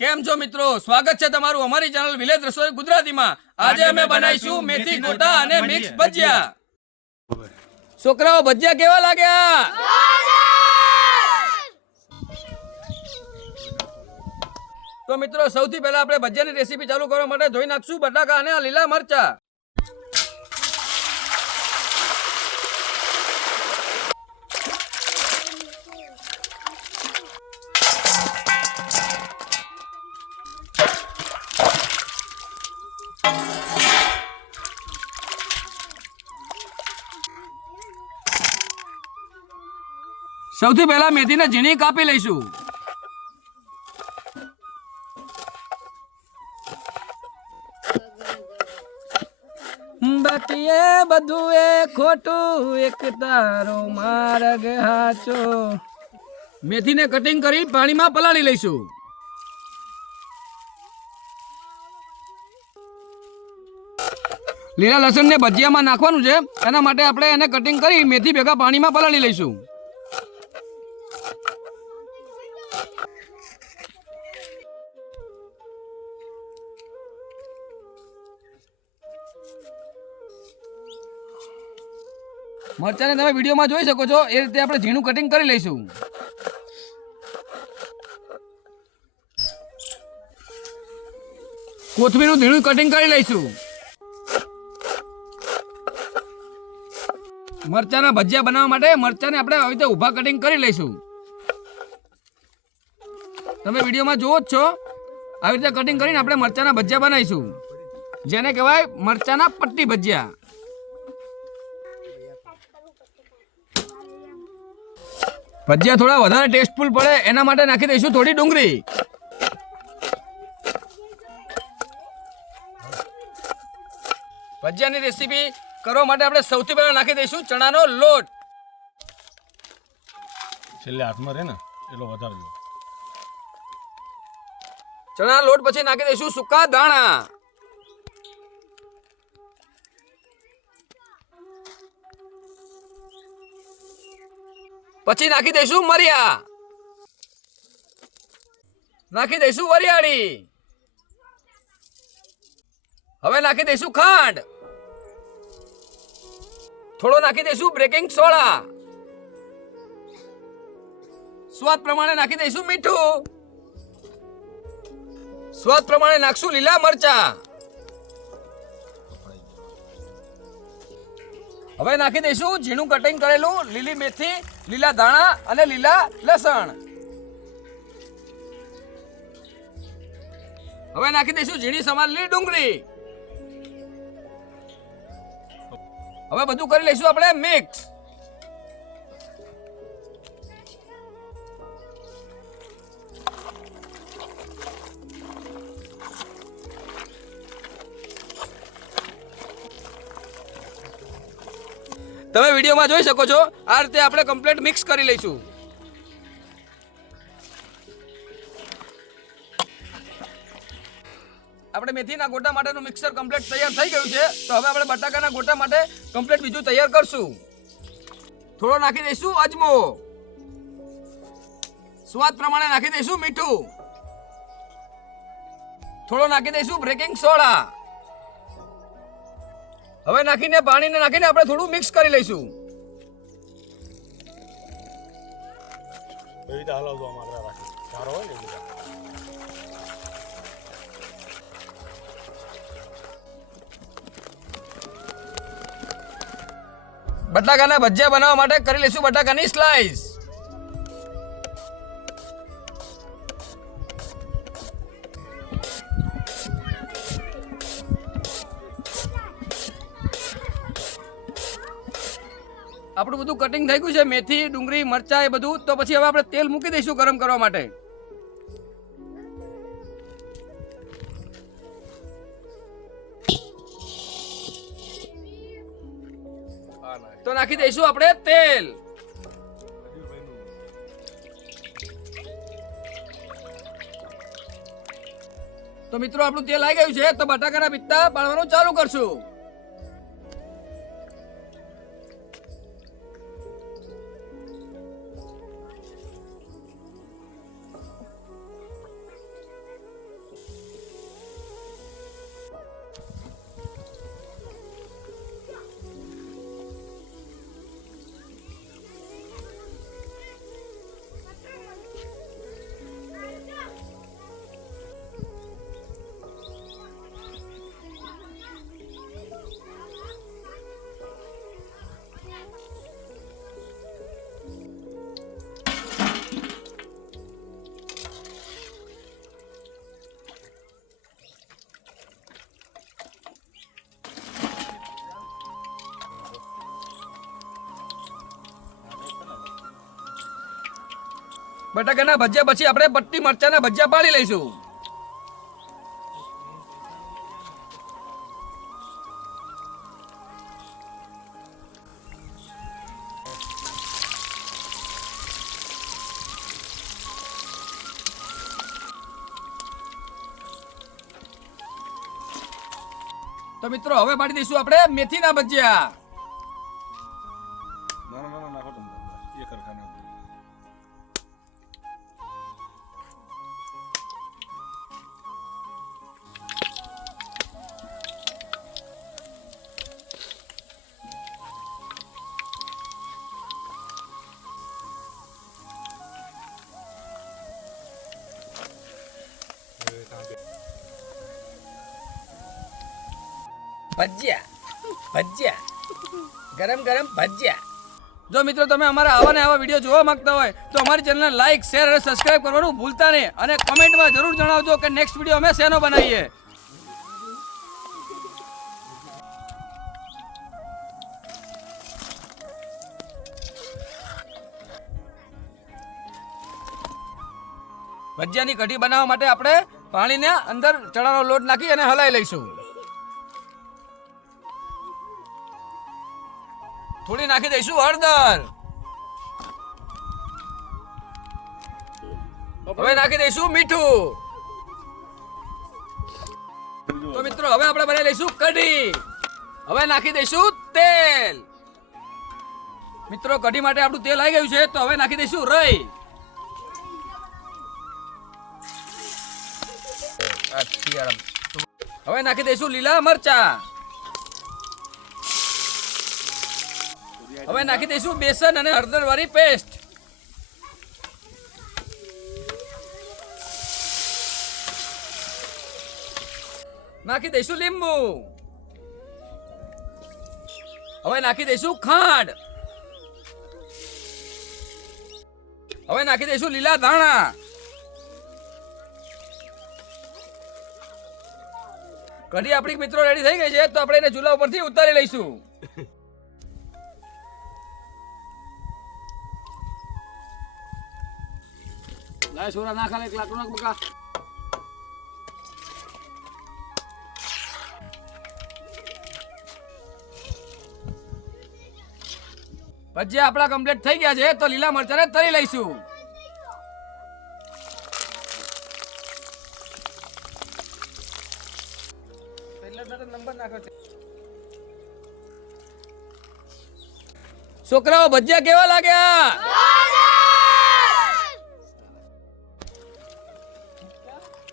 કેમ છો મિત્રો? સ્વાગત છે તમારું અમારી ચેનલ વિલેજ રસોઈ ગુજરાતીમાં. આજે અમે બનાવીશું મેથી ગોટા અને મિક્સ ભજીયા. છોકરાઓ ભજીયા કેવા લાગ્યા? તો મિત્રો સૌથી પહેલા આપણે ભજીયાની રેસીપી ચાલુ કરવા માટે ધોઈ નાખશું બટાકા અને આ લીલા મરચા. સૌથી પહેલા મેથીને ઝીણી કાપી લઈશું. બાટીએ બધું એ ખોટું એક તારો માર્ગ હાચો. મેથીને કટિંગ કરી પાણીમાં પલાળી લઈશું. લીલા લસણને ભજીયામાં નાખવાનું છે. એના માટે આપણે એને કટિંગ કરી મેથી ભેગા પાણીમાં પલાળી લઈશું. મરચાને તમે વિડીયોમાં જોઈ શકો છો, એ રીતે આપણે ઝીણું કટિંગ કરી લઈશું. કોથમીરનું ઝીણું કટિંગ કરી લઈશું. મરચાના ભજીયા બનાવવા માટે મરચાને આપણે આવી રીતે ઊભા કટિંગ કરી લઈશું. તમે વિડીયોમાં જુઓ જ છો, આવી રીતે કટિંગ કરીને આપણે મરચાના ભજીયા બનાવીશું. જેને કહેવાય મરચાના પટ્ટી ભજીયા. ભજીયા થોડા વધારે ટેસ્ટફુલ પડે એના માટે નાખી દઈશું થોડી ડુંગળી. ભજીયાની રેસીપી કરવા માટે આપણે સૌથી પહેલા નાખી દઈશું ચણાનો લોટ. છેલ્લે હાથમાં રહે ને એટલો વધારે ચણાના લોટ પછી નાખી દઈશું સૂકા દાણા. પછી નાખી દઈશું મરિયા. નાખી દઈશું વરિયાળી. હવે નાખી દઈશું ખાંડ. થોડો નાખી દઈશું બ્રેકિંગ સોડા. સ્વાદ પ્રમાણે નાખી દઈશું મીઠું. સ્વાદ પ્રમાણે નાખશું લીલા મરચા. હવે નાખી દઈશું ઝીણું કટિંગ કરેલું, લીલી મેથી, લીલા ધાણા અને લીલા લસણ. હવે નાખી દઈશું ઝીણી સમારેલી ડુંગળી. હવે બધું કરી લઈશું આપણે મિક્સ તમે વિડીયોમાં જોઈ શકો છો, આ રીતે આપણે કમ્પ્લેટ મિક્સ કરી લઈશું. આપણે મેથીના ગોટા માટેનું મિક્સર કમ્પ્લેટ તૈયાર થઈ ગયું છે, તો હવે આપણે બટાકાના ગોટા માટે કમ્પ્લેટ બીજું તૈયાર કરશું. થોડો નાખી દઈશું અજમો. સ્વાદ પ્રમાણે નાખી દઈશું મીઠું. થોડો નાખી દઈશું બ્રેકિંગ સોડા હવે નાખીને પાણીને નાખીને આપણે થોડું મિક્સ કરી લઈશું. બટાકાના ભજીયા બનાવવા માટે કરી લઈશું બટાકાની સ્લાઈસ આપણું બધું કટિંગ થઈ ગયું છે, મેથી, ડુંગળી, મરચા એ બધું. તો પછી હવે આપણે તેલ મૂકી દઈશું ગરમ કરવા માટે. તો નાખી દઈશું આપણે તેલ. તો મિત્રો, આપણું તેલ આવી ગયું છે, તો બટાકાના પિત્તા પાડવાનું ચાલુ કરશું. બટાકાના ભજીયા પછી આપણે પટ્ટી મરચાના ભજીયા પાડી લઈશું. તો મિત્રો, હવે પાડી દઈશું આપણે મેથીના ભજીયા. ભજીયા ભજીયા, ગરમ ગરમ ભજીયા. જો મિત્રો તમે અમારા આવા ને આવા વીડિયો જોવા માંગતા હોય, તો અમારી ચેનલને લાઇક શેર અને સબસ્ક્રાઇબ કરવાનું ભૂલતા નહીં અને કોમેન્ટમાં જરૂર જણાવજો કે નેક્સ્ટ વીડિયો અમે શેનો બનાવીએ. ભજીયાની કઢી બનાવવા માટે આપણે પાણીને અંદર ચણાનો લોટ નાખી અને હલાઈ લઈશું. થોડી નાખી દઈશું, હળદર. હવે નાખી દઈશું મીઠું. તો મિત્રો, હવે આપણે બનાવી લઈશું કઢી. હવે નાખી દઈશું તેલ. મિત્રો, કઢી માટે આપણું તેલ આવી ગયું છે, તો હવે નાખી દઈશું રઈ. હવે નાખી દઈશું લીલા મરચા. હવે નાખી દઈશું બેસન અને હળદર વાળી પેસ્ટ. નાખી દઈશું લીંબુ. હવે નાખી દઈશું ખાંડ. હવે નાખી દઈશું લીલા ધાણા. કઢી આપણી મિત્રો રેડી થઈ ગઈ છે, તો આપણે એને ચૂલા ઉપરથી ઉતારી લઈશું. લાય છોરા ના ખાલે એક લાકડું નાખ બકા. ભજીયા આપણા કમ્પ્લીટ થઈ ગયા છે તો લીલા મરચાને તરી લઈશું. છોકરાઓ ભજીયા કેવા લાગ્યા?